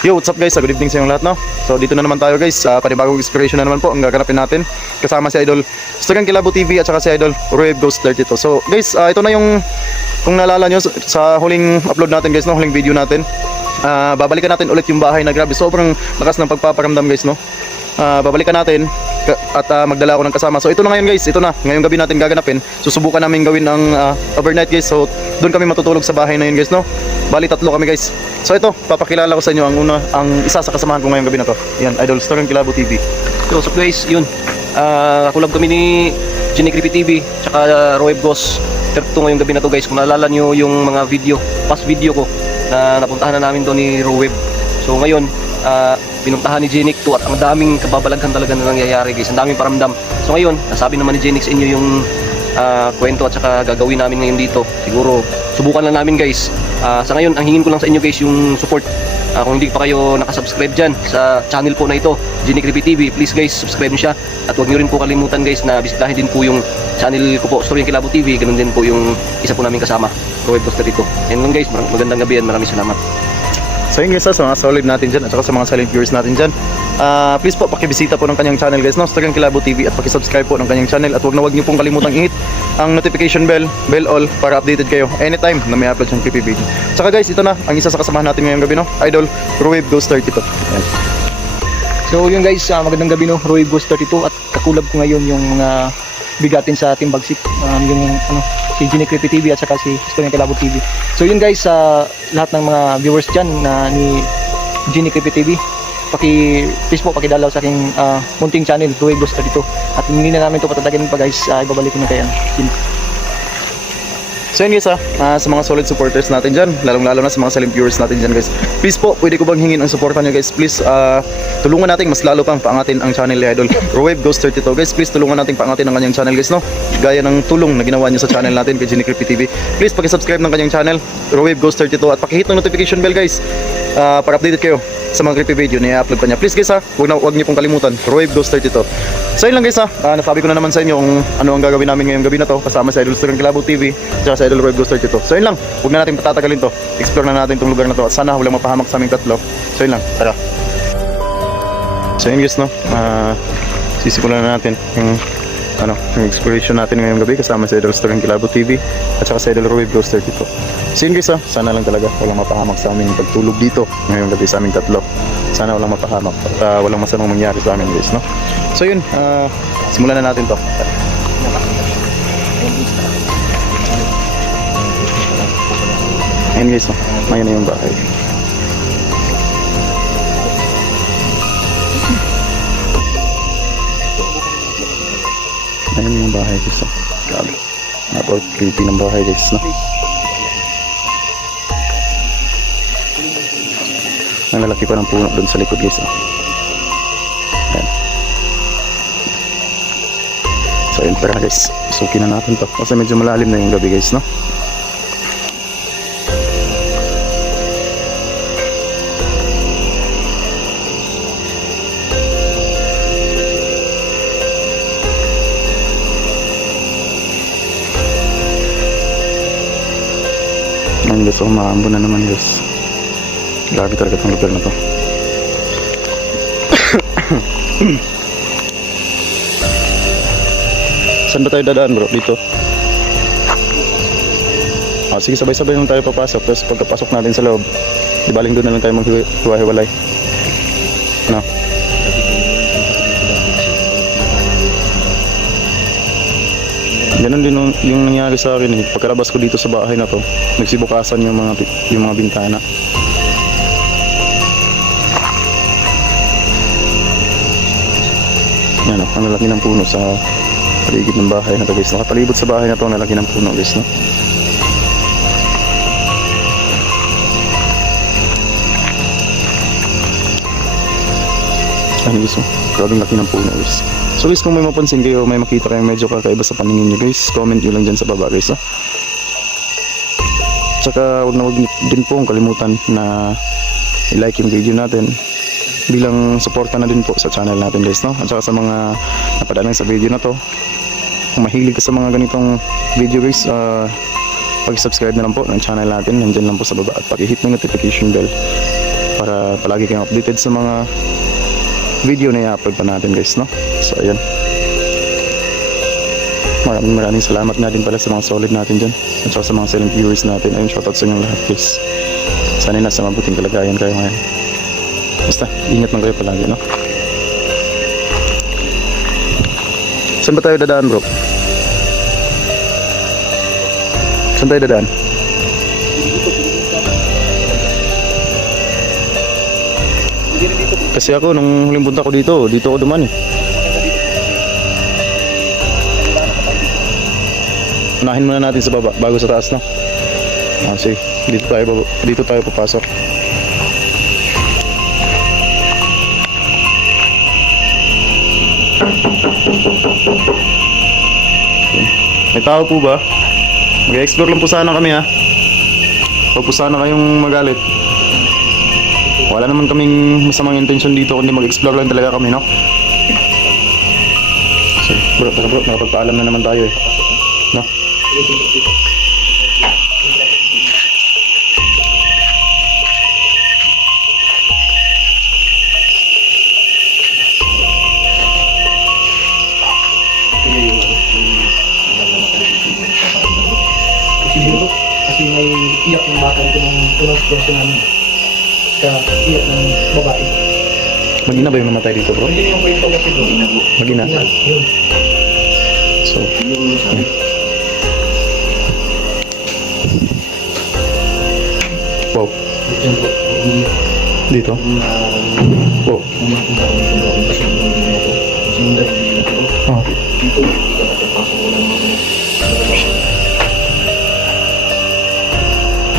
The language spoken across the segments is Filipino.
Yo, what's up guys? Good evening sa inyong lahat, no? So dito na naman tayo guys, panibagong inspiration na naman po ang gaganapin natin. Kasama si Idol Instagram Kilabo TV at saka si Idol Roeb Ghost 32. So guys, ito na yung, kung naalala nyo sa huling upload natin guys, no? Huling video natin, babalikan natin ulit yung bahay na grabe, sobrang lakas ng pagpaparamdam guys, no? Babalikan natin at magdala ako ng kasama. So ito na ngayon guys, ito na, ngayong gabi natin gaganapin. Susubukan namin gawin ang overnight guys. So doon kami matutulog sa bahay na yun guys, no? Bali tatlo kami guys. So ito, papakilala ko sa inyo ang isa sa kasamahan ko ngayong gabi na to. Yan, Idol Instagram Kilabo TV. So what's up guys, yun, kulab kami ni Genie Creepy TV tsaka Roeb Ghost 32 ngayong gabi na to guys. Kung naalala nyo yung mga past video ko na napuntahan na namin to ni Roeb. So ngayon, pinuntahan ni Genix to at ang daming kababalaghan talaga na nangyayari guys, ang daming paramdam. So ngayon, nasabi naman ni Genix inyo yung kwento at saka gagawin namin ngayon dito. Siguro subukan lang namin guys. Sa ngayon, ang hingin ko lang sa inyo guys yung support. Kung hindi pa kayo nakasubscribe dyan sa channel po na ito, Genie Creepy TV, please guys, subscribe nyo siya. At huwag nyo rin po kalimutan guys na bisitahin din po yung channel ko po, Story ng Kilabo TV. Ganun din po yung isa po namin kasama, Roeb Ghost 32. Yan lang guys, magandang gabi yan, maraming salamat. So yun guys, sa mga solid natin dyan at saka sa mga silent viewers natin dyan, please po pakibisita po ng kanyang channel guys, no? Instagram Kilabo TV, at pakisubscribe po ng kanyang channel. At huwag nyo pong kalimutang i-hit ang notification bell all para updated kayo anytime na may upload siyang creepy video. Tsaka guys, ito na ang isa sa kasamahan natin ngayong gabi, no? Idol Roeb Ghost 32. Ayan. So yun guys, magandang gabi, no? Roeb Ghost 32 at kakulab ko ngayon yung mga bigatin sa Team Bagsik, yung si Genie Creepy TV at saka si Story ng Kilabo TV. So yun guys, lahat ng mga viewers dyan ni Genie Creepy TV, please po pakidalaw sa aking munting channel, Roeb Ghost 32. At hindi na namin ito patatagin pa guys, ibabalik ko na kayo. So yun guys, sa mga solid supporters natin dyan, lalong-lalo na sa mga silent viewers natin dyan guys, please po, pwede ko bang hingin ang suporta nyo guys. Please, tulungan natin mas lalo pang paangatin ang channel ni Idol Roeb Ghost 32 guys. Please tulungan natin paangatin ang kanyang channel guys, no? Gaya ng tulong na ginawa nyo sa channel natin kay Genie Creepy TV. Please pakisubscribe ng kanyang channel, Roeb Ghost 32, at pakihit ng notification bell guys, para updated kayo sa mga creepy video na i-upload pa niya. Please guys, huwag niyo pong kalimutan, Roeb Ghost 32. So yun lang guys, nasabi ko na naman sa inyo kung ano ang gagawin namin ngayong gabi na to, kasama sa Idol Instagram Kilabo TV at sa Idol Roeb Ghost 32. So yun lang, huwag na natin patatagalin to, explore na natin itong lugar na to at sana walang mapahamak sa aming tatlo. So yun lang, tara. So yun guys, no, sisimulan na natin yung exploration natin ngayong gabi kasama sa Idol Instagram Kilabo TV at saka sa Idol Roeb Ghost 32. So yun guys, sana lang talaga walang mapahamak sa aming pagtulog dito ngayong gabi sa aming tatlo. Sana walang mapahamak at walang masamang mangyari sa amin guys, no? So yun, simulan na natin to. Ayun guys, no? Ayun na yung bahay. Ayun yung bahay guys, no? Grabe, napaka-creepy ng bahay guys, no? Ang lalaki pa ng puno doon sa likod guys, no? Ayan. So yun, tara guys, sukin na natin to kasi medyo malalim na yung gabi guys, no? Ayun guys, umaambo na naman guys. Grabe talaga itong lugar na to. Saan ba tayo dadaan bro? Dito? Sige, sabay-sabay lang tayo papasok. Tapos pagkapasok natin sa loob, ibaling doon na lang tayo maghiwa-hiwalay. Ano? Ganun din yung nangyari sa akin eh. Pagkalabas ko dito sa bahay na to, nagsibukasan yung mga bintana. Yan, ang lalaki ng puno sa paligid ng bahay na to guys. Nakapalibot sa bahay na to ang lalaki ng puno guys, no? Ano guys, no? Grabing laki ng puno guys. So guys, kung may mapansin kayo, may makita kayong medyo kakaiba sa paningin nyo guys, comment nyo lang dyan sa baba guys, no? Tsaka huwag din po kalimutan na i-like yung video natin bilang suporta na din po sa channel natin guys, no? At saka sa mga napadaan sa video na to, kung mahilig ka sa mga ganitong video guys, pag-subscribe na lang po ng channel natin, nandyan lang po sa baba, at pag-hit ng notification bell para palagi kayong updated sa mga video na i-upload pa natin guys, no? So ayan, maraming salamat nga din pala sa mga solid natin dyan at saka sa mga silent viewers natin. Ayun, shoutout sa inyong lahat guys. Sana nasa mabuting kalagayan kayo ngayon. Basta ingat lang kayo palagi, no? Saan ba tayo dadaan, bro? Saan tayo dadaan? Kasi ako, nung huling punta ko dito ako duman eh. Unahin muna natin sa baba, bago sa taas, no? Sige, dito tayo papasok. May tao po ba? Mag-explore lang po sana kami, ha? Huwag po sana kayong magalit. Wala naman kaming masamang intensyon dito, kundi mag-explore lang talaga kami, no? So, bro, nakapagpaalam na naman tayo eh. No? Siguro, kasi may iyak ng bata ito ng unang sitwasyon namin. Sa iyak ng babae. Magina ba yung namatay dito, bro? Hindi yung kwento kasi bro. Magina? Yun. So, yeah. Wow. Dito? Wow. Oh.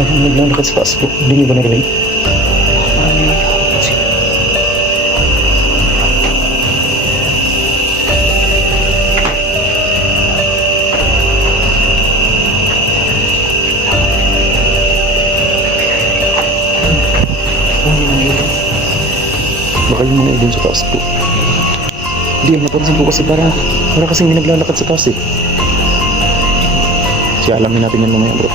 Ano naglalakad sa taas po? Hindi niyo ba narinig? Baka yung mga ibon sa taas po. Hindi, napansin ko kasi para kasing may naglalakad sa taas eh. Siya, alamin natin yan mamaya, bro.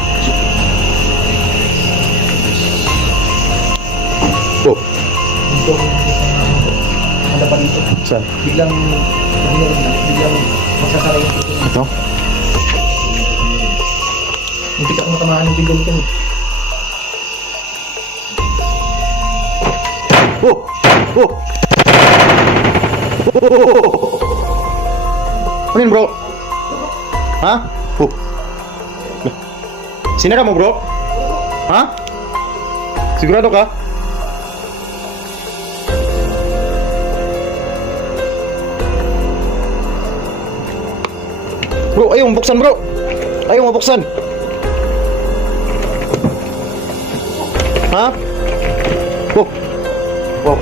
Oh, Dito ako ano pa dito. saan? Biglang magsasara yung dito. Ito? Hindi ka matamaan yung biglang dito. Oh! Oh! Ano yun, bro? Ha? Oh. Sinara mo, bro? Ha? Sigurado ka? Bro, ayaw mo buksan, bro. Ayaw mo buksan. Ha? Oh. Oh.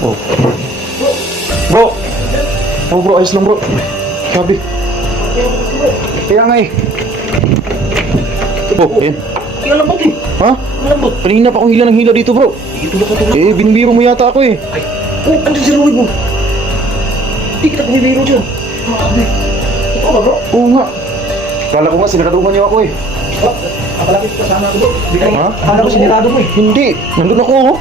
Oh. Bro. Oh, bro, ayos lang, bro. Sabi. Kaya nga eh. Oh, ayan. Ang lambot eh. Ha? Ang lambot. Kanina pa akong hila ng hila dito, bro. Ito na ka tulad. Eh, binibiro mo yata ako eh. Ay. Oh, ano si Roy mo? Hindi kita bumibiro dyan. Makabi. Ito ba bro? Oo nga. Kala ko nga, sinaraduhan niyo ako eh. Oh, kapalapit ka sana ako bro. Biglang, Ha? akala ko sinirado mo eh. Hindi. Nandun ako, oh.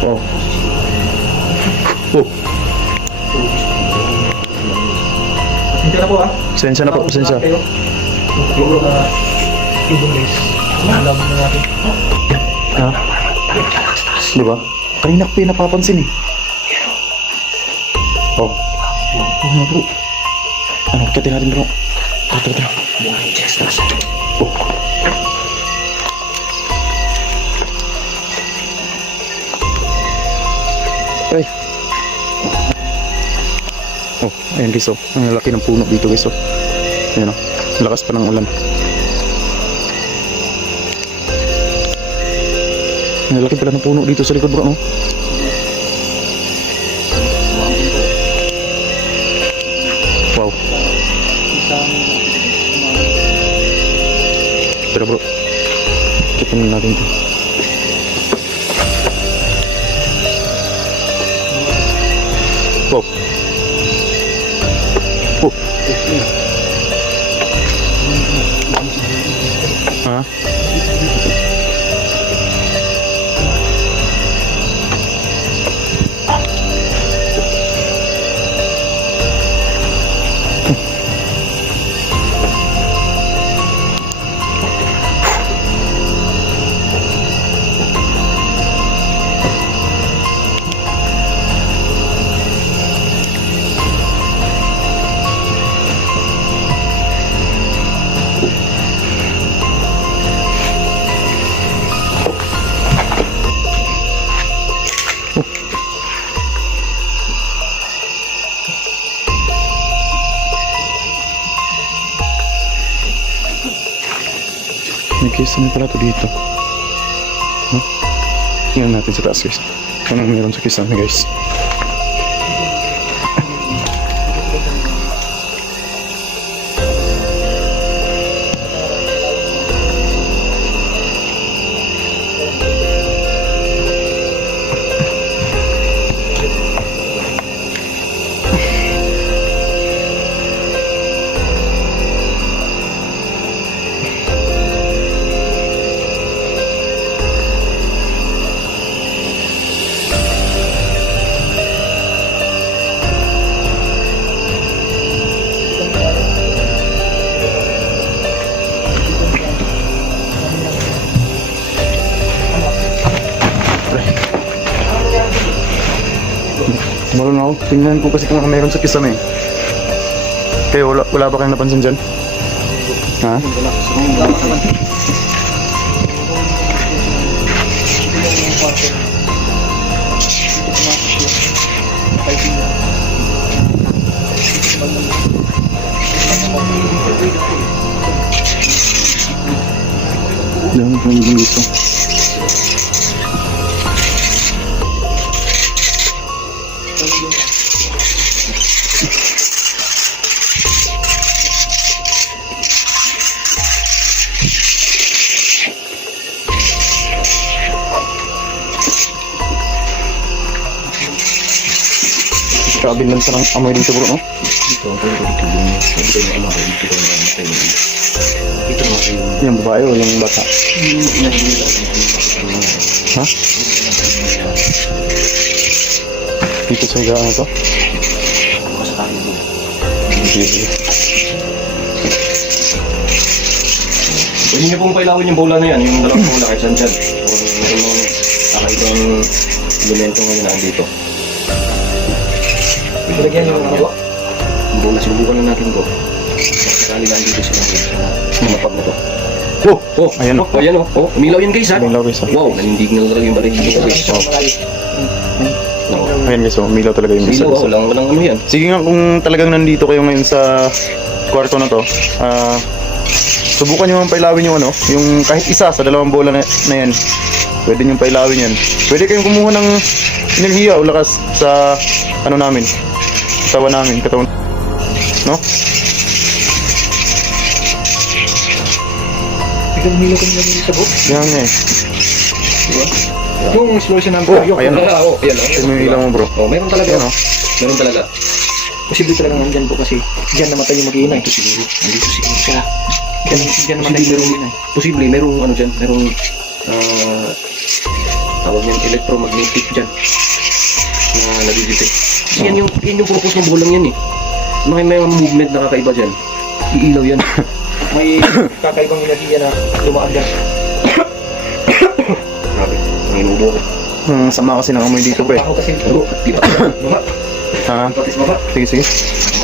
Oh. Oh. Pasensya na po ha. Pasensya na po, pasensya. Siguro na ibon guys. Alam na natin. Ha? Di ba? Kanina ko pa yung napapansin eh. Oh. Oo nga, bro. Ano, kitin natin, bro. Tara. Oh. Ay. Oh, ayun guys, oh. Ang lalaki ng puno dito guys, oh. Ayun, oh. Lakas pa ng ulan. Ang lalaki pala ng puno dito sa likod, bro, no? Wow. Pero bro, kitin natin to. Oh. Oh. Ha? May kisame pala to dito. No? Tingnan natin sa taas guys. Anong meron sa kisame guys. Meron ako. Tingnan ko kasi kung ano meron sa kisame. Kaya wala ba kayong napansin dyan? Ha? Diyan, nandun dito. Grabe lang sa amoy dito bro, no? Yung babae o yung bata? Ha? Dito sa higaan na to? Pwede niyo pong pailawin yung bola na yan, yung dalawang bola kahit saan dyan. Kung meron mong kakaibang elemento ngayon na dito. Lagyan yung ano? Yung bola, sinubukan lang natin ko. Sakali lang dito sila sa mapag na to. Oh! Oh, Ayan, oh, ayan oh. Oh, umilaw yan guys ha. Umilaw, guys, ha? Wow, nanindig na talaga yung barig dito guys. Oh. Ayan guys, umilaw talaga yung Umilaw, isa. walang ano yan. Sige nga, kung talagang nandito kayo ngayon sa kwarto na to, subukan nyo ang pailawin yung ano, yung kahit isa sa dalawang bola na yan. Pwede nyo pailawin yan. Pwede kayong kumuha ng enerhiya o lakas sa ano namin, katawan namin, katawan. No? Ikaw hilo ko nila sa book. Yan nga eh. Diba? Yung explosion ng Oh, ayan o. Oh, ayan oh. Ito yung ilaw mo bro. Oh, meron talaga. Ayan o. Meron talaga. Posible talaga nandyan po kasi dyan namatay yung mag-iina. Ito siguro. Nandito siguro siya. Dyan namatay yung mag-iina. Posible, merong ano dyan, merong tawag yan, electromagnetic dyan na nadidetect. Kasi yan yung purpose ng bulang yan eh. May mga movement na kakaiba dyan. Iilaw yan. May kakaibang enerhiya na dumaan dyan. Grabe, ang inubo ko. Sama kasi ng amoy dito pre. Ako kasi Bro, di ba? Baba, Ha? patis baba. Sige, sige.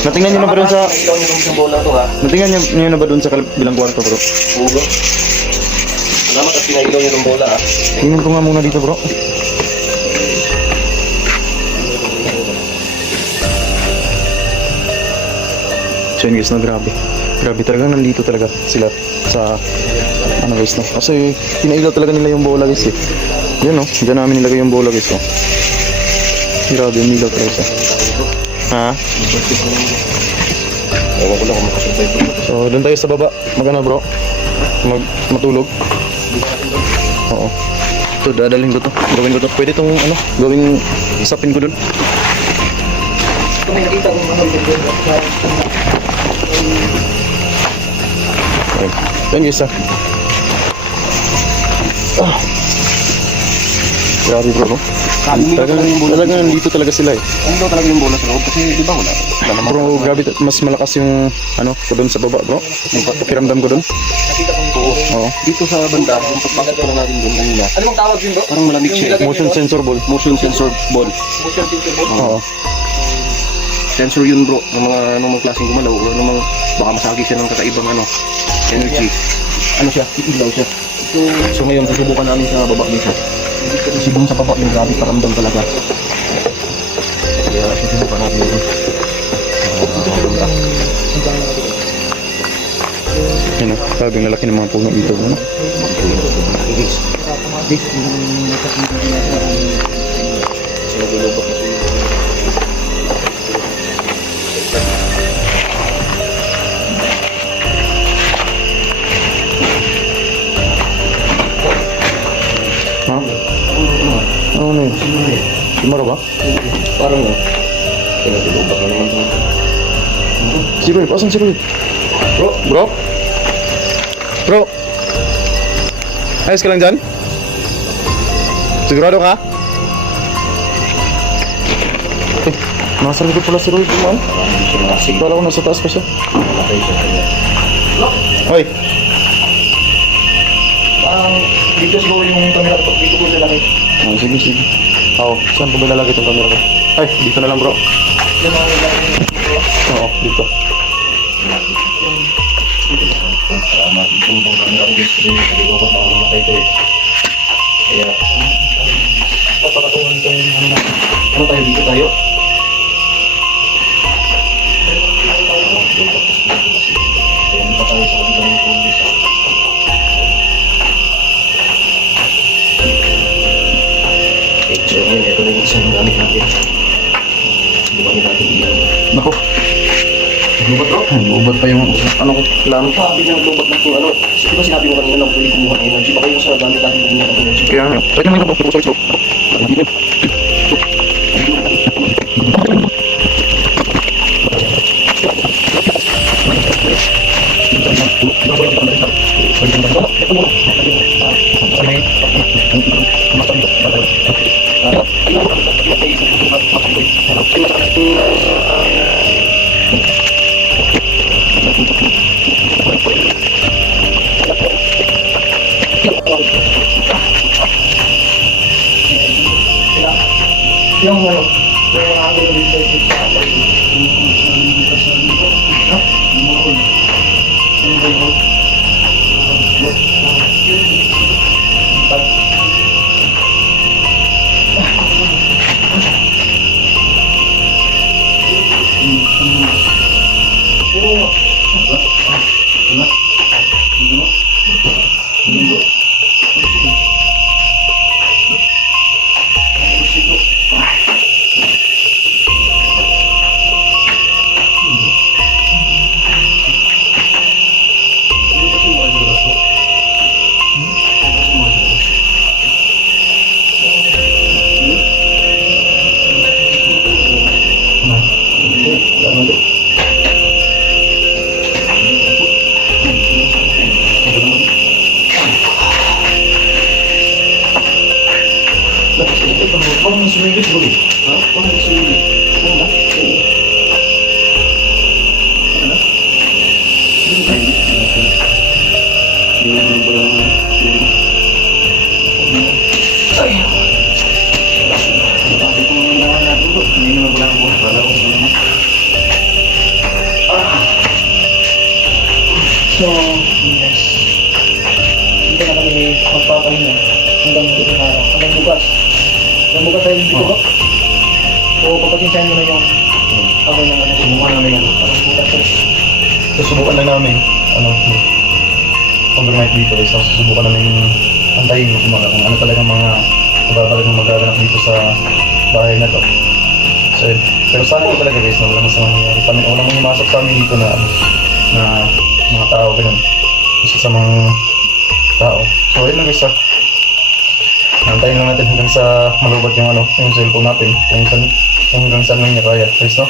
Natingnan nyo na ba dun sa... Ilaw niyo yung bola to ha. Natingnan nyo na ba dun sa bilang kwarto bro? Oo bro. Salamat at pinailaw niyo yung bola ha. Tingnan ko nga muna dito bro. So yun guys, no, grabe. Grabe talaga, nandito talaga sila sa ano guys, no. Kasi pinailaw talaga nila yung bola guys eh. Yan no, dyan namin nilagay yung bola guys, no. Grabe, umilaw talaga siya. Ha? Ewan ko lang kung makasurbay ko. So doon tayo sa baba, magana bro? Matulog? Oo. Ito, dadalhin ko to. Gawin ko to. Pwede itong ano, gawing isapin ko dun. Gusto may nakita kung ano yung Okay. Yan guys Grabe bro, no? Talagang nandito talaga sila eh. Ano daw talaga yung bola sa loob? Kasi di ba wala naman. Bro, grabe, mas malakas yung ko doon sa baba bro. Pakiramdam ko doon. nakita kong Oo. Dito sa banda, yung pagpasok ko na natin doon kanina, ano bang tawag yun bro? parang malamig siya. Motion sensor ball. Motion sensor ball. Motion sensor ball. Oo. Sensor yun bro, ng mga anong klaseng gumalaw o anong baka masagi siya ng kakaibang energy. Ano siya? Ilaw siya. So ngayon, susubukan namin sa baba dito. Kasi dun sa baba yung grabe paramdam talaga. Kaya susubukan natin dito. Yan o, grabe yung lalaki ng mga puno dito. Ano? Ha? Ano yun? Simara ba? Parang pinagulubak na naman ito. Si Roy, pasan si Roy? Bro? Bro? Bro? Ayos ka lang dyan? Sigurado ka? Eh, nasa likod pala si Roy. Kumaan? Kala ko nasa taas pa siya. Hoy! Parang dito siguro yung camera ko. Dito ko lalaki. Oh, sige, sige. Oo, saan ko ba lalagay itong camera ko? Ay, dito na lang bro. Yung mga lalaki dito. Oo, dito. Salamat itong camera ko guys. Kasi naliloko pa ako namatay ko eh. Kaya, Papatungan ko yung ano tayo dito tayo? Kaya hindi pa tayo sa kabilang ng pulis. Okay, so ngayon, ito na yung isang gamit natin. Bumahin natin iyan. Nako, Lubat bro? ubat pa yung ano ko. Alam ka, sabi niya lubat na kung ano. Di ba sinabi mo kanina lang pwede kumuha ng energy? Baka yung sa gamit natin kumuha ng energy. Kaya nga, wait naman ako. Sorry, sorry. Hindi na. yung ano, yung angle dito sa kapal. So, yes. Dito na kami magpapahinga hanggang araw, hanggang bukas. Hanggang bukas tayo dito ba? So, pagpatinsahin mo na yung ako ng ano. Subukan namin ano. Parang bukas tayo. Susubukan lang namin overnight dito guys. So, susubukan namin antayin yung kumaga kung ano talagang mga mababalag ng magaganap dito sa bahay na to. So, pero sana ko talaga guys na walang masamang nangyari sa amin. Walang pumasok sa amin dito na na mga tao ganun. Isa sa mga tao. So, ayun lang guys. Antayin lang natin hanggang sa malubat yung yung cellphone natin. Kung hanggang saan lang niya kaya. Guys, no?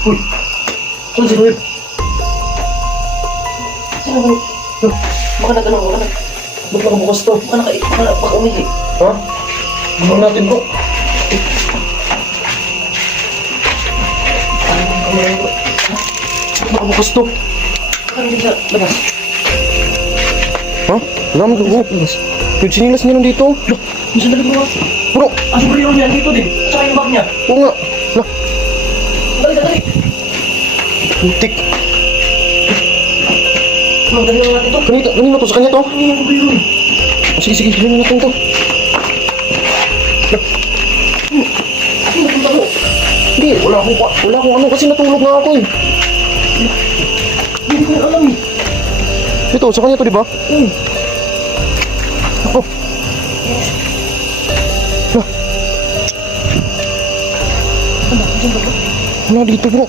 Uy! Saan si Rueb? Saan ang Rueb? Baka na gano'n, baka na. Ba't nakabukas to? Baka umihi. Ha? Gawin natin bro. Nakabukas to. Baka hindi na labas. Ha? Alam mo bro. Yung sinilas niya nandito. Yung sandali bro. Bro! Ang sobrero niya dito din. At saka yung bag niya. Oo nga. Lah, Dali, dali. putik. Ano? dali lang natin to. Kanino to? Sa kanya to? Ano yung biro eh? Sige, kanino natin to? Ano napunta mo? Hindi, wala akong ano kasi natulog na ako eh. Hindi ko na alam eh. Ito, sa kanya to, di ba? Ako. Wala dito, bro.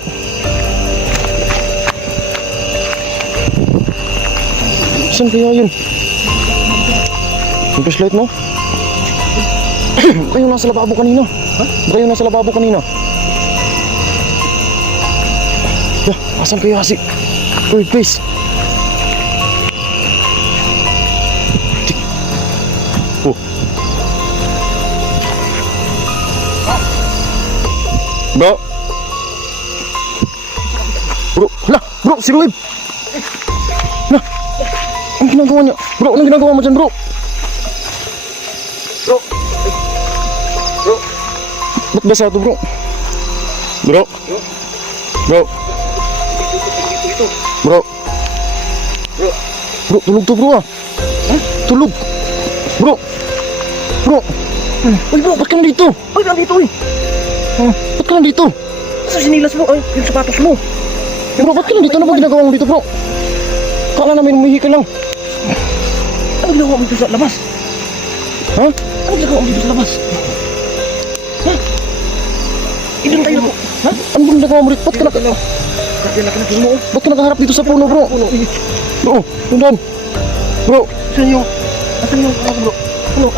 Saan kaya yun? Yung flashlight mo? Baka yung nasa lababo kanina. Ha? Baka yung nasa lababo kanina. Asan kaya si... Uy, please. Oh. Bro. Bro, si Ruib. Ang ginagawa niya? Bro, anong ginagawa mo dyan, bro? Ba't basa ito, bro? Bro. Tulog to, bro, ah. Tulog. Bro. Uy, bro, ba't ka nandito? Ay, nandito eh. Ba't ka nandito? Sa sinilas mo, ay, yung sapatos mo. Bro, ba't ka nandito? Ano ba ginagawa mo dito, bro? Kala namin umihi ka lang. Ano ginagawa mo dito sa labas? Ha? Ano ginagawa mo dito sa labas? Ha? Ilan tayo po? Ha? Ano ba ginagawa mo dito? Ba't ka nakaharap dito sa puno, bro? Bro, tundan. Bro, Saan yung ano bro?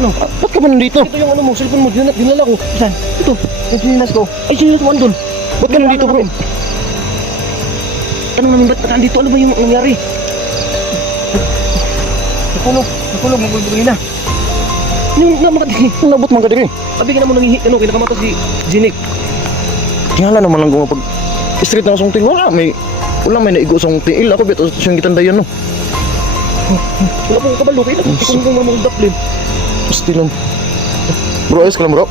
Ano? ba't ka ba nandito? Ito yung ano mo, cellphone mo, dinala ko. Saan? Ito, yung sinilas ko. Ay, sinilas mo andun. Ba't ka nandito, bro? Tanong namin ba't nandito? Ano ba yung nangyari? Nakulog, magbibigay na. Yung namakadiri. Ang nabot mga kadiri. Sabi ka na mo nangihi, ano, kinakamato si Jinik. Tingala naman lang kung pag street na song ting. Wala may naigo song ting. Ako beto siyang gitandayan, no? Wala pong kabalo, kaya kung mga daplin. Pasti lang. Bro, ayos ka lang, bro.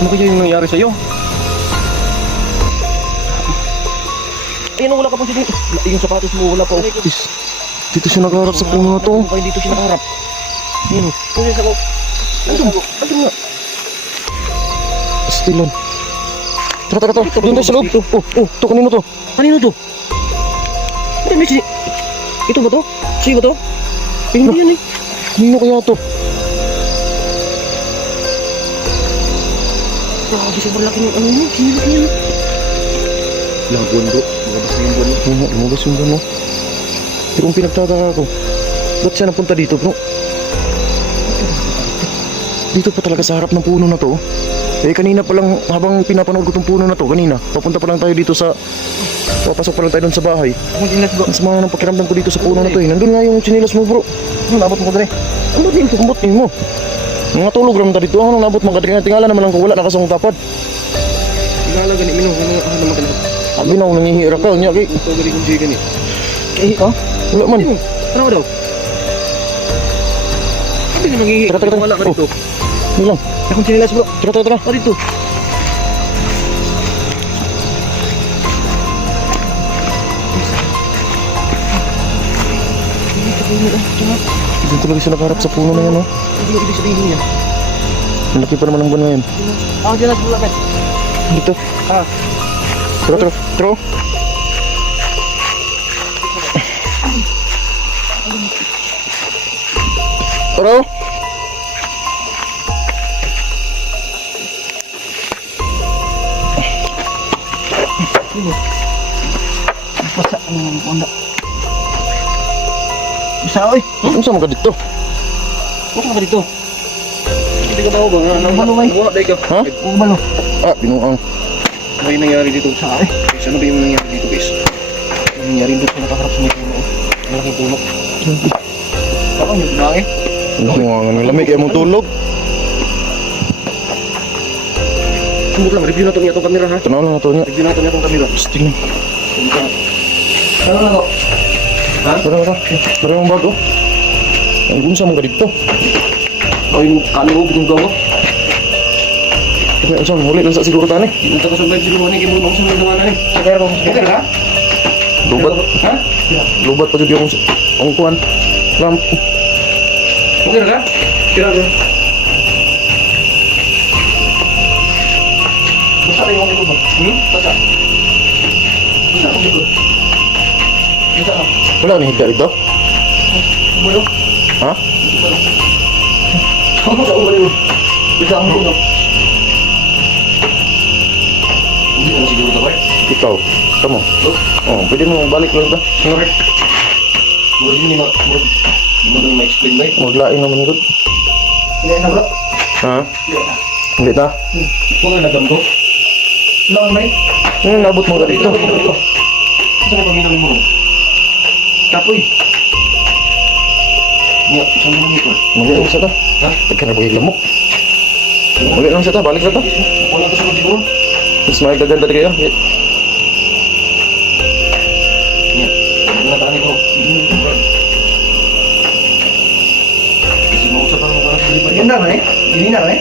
Ano kaya yung nangyari sa'yo? Ayun, wala ka pang Jinik. Yung sapatos mo, wala pa. Dito siya nakaharap sa puno na to. Kaya dito siya nakaharap. Ayun, kaya sa ko. Ano nga? Pasti lang. Tara. Doon tayo sa loob. To, kanino to? Kanino to? Hindi, may si... Ito ba to? Siya ba to? Eh, hindi yan eh. Kanino kaya to? Grabe, sobrang laki ng ano yun. Sinilak niya. Labuan, bro. Lumabas yung buwan, no? Pero kung pinagtataka ko, ba't siya napunta dito, bro? Dito pa talaga sa harap ng puno na to. Eh, kanina pa lang, habang pinapanood ko tong puno na to, kanina, papunta pa lang tayo dito sa... Papasok pa lang tayo dun sa bahay. Ang sinilas bro. Mas mga nang pakiramdam ko dito sa puno na to, eh. Nandun nga yung chinilas mo, bro. Nabot mo ko dali. Ang din mo. Mga tulog ram ta dito, ano nabot mga kadiri. Tingala naman lang kung wala nakasong tapad. Tingala gani, minum. Ano naman ka na? Sabi na, nangihirap ka, niya, kay... Ito gani kung siya gani. Eh, ha? Wala man. Ano daw? Sabi nga nangihi. Tara. Wala ka dito. Hindi lang. Akong sinilas bro. Tara. Ano dito? Dito lagi siya nakaharap sa puno na yan, oh. Hindi ko ibig sabihin niya. Ang laki pa naman ng buwan ngayon. Ako sinilas bro lang. Dito. Ah. Tara. Tara. Basta ano ang punda. Isa oy. Ano sa mga dito? Ano ka dito? Hindi ka ba ako ba? Ano ba? Buha dahil ka. Ha? Umalo. Binuang. Ano yung nangyari dito sa akin? Guys, ano ba yung nangyari dito guys? Yung nangyari dito sa nakaharap sa may puno. Malaking puno. Ako yung pinangin. Binuangan ng lamig, kaya mong tulog. Sumut lang, review na ito niya itong camera ha. Tanaw lang na to niya. Review na ito niya itong camera. Sting lang. Ano na ako? Ha? Tara yung bago. Ang gunsa mga dito. O yung kano mo, bitong gawa. Kaya saan, huli lang sa siguro tani. Hindi ka survive siguro man, hindi mo sa mga naman eh. Sa kaya ko, okay ka? Lubat. Ha? Lubat pa jud yung ang kuan. Ramp. Okay na ka? Kira ka. Basta rin yung likod mo. Basta. Basta ang likod. Basta lang. Wala ni higda dito. Bulo. Ha? Ako sa ulo. Basta ang bulo. Hindi ka na siguro ito, Bart. Ikaw. Kamu. Oh, pwede mo balik lang ta. Ano? Mura yun yung hindi mo ma-explain ba eh. Maglain naman gud. Hindi na bro. Ha? Hindi ta. Kung nga nagdam ko, Lang ba? Nabot mo ka dito. saan na paminom mo? Kapoy. Nga, saan mo nito? Mali lang sa ta. Ha? Pagka nabagay lamok. Mali lang sa ta, balik sa ta. Wala ka sa siguro? Mas magaganda di kayo. Nga, wala na tani ko. Kasi mausap ang mga nagpilipan. Ganda ba eh? Gini na ba eh?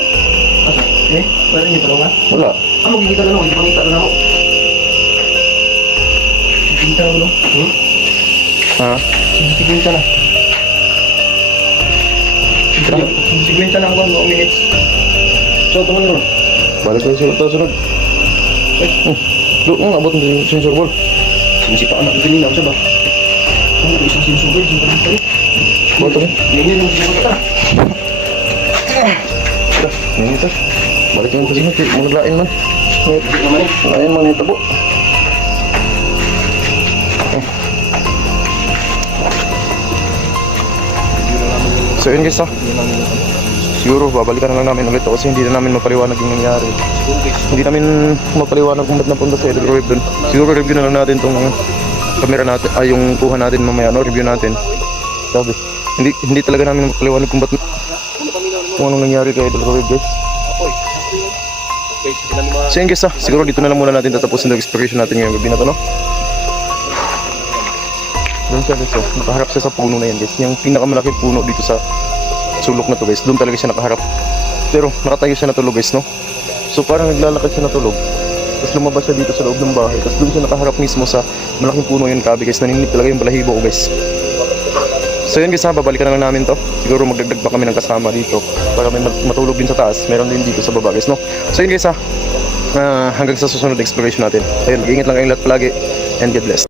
Asa? Eh? Wala niyo tulong ha? Wala. Ano gigita na no? Hindi pangita na ako. Sinta na bro. Ha? Sinta na. Sinta na ako 2 minutes. So, tuman bro. Balik kayo sa sunod. Doon, abot mo yung sensor ball. Sinisipa anak ko kanina. Siya ba? Ano ko isang sinusubay? Isang kanina. Bato mo. Ganyan yung sinusubay ka. Ngayon ito. Balik lang sa sunod. Maglain man. Hindi naman eh. Lain man ito po. So yun guys, siguro babalikan na lang namin ulit ito kasi hindi na namin mapaliwanag yung nangyari. Siguro guys. Hindi namin mapaliwanag kung ba't napunta sa Edelwave doon. Siguro review na lang natin tong camera natin, yung kuha natin mamaya, no? Review natin. Sabi, hindi talaga namin mapaliwanag kung ba't kung anong nangyari kay Edelwave guys. Guys, hindi namin mga... So yun guys, siguro dito na lang muna natin tatapusin yung exploration natin ngayong gabi na to, no? Doon siya guys, nakaharap siya sa puno na yan guys. Yung pinakamalaki puno dito sa sulok na to guys. Doon talaga siya nakaharap. Pero nakatayo siya natulog guys, no? So parang naglalakad siya natulog. Tapos lumabas siya dito sa loob ng bahay. Tapos doon siya nakaharap mismo sa malaking puno yung kabi guys. Naninip talaga yung balahibo ko guys. So yun guys, babalikan na lang namin to. Siguro magdagdag pa kami ng kasama dito para may matulog din sa taas. Meron din dito sa baba guys, no? So yun guys, hanggang sa susunod exploration natin. Ayun, mag-ingat lang kayong lahat palagi and God bless.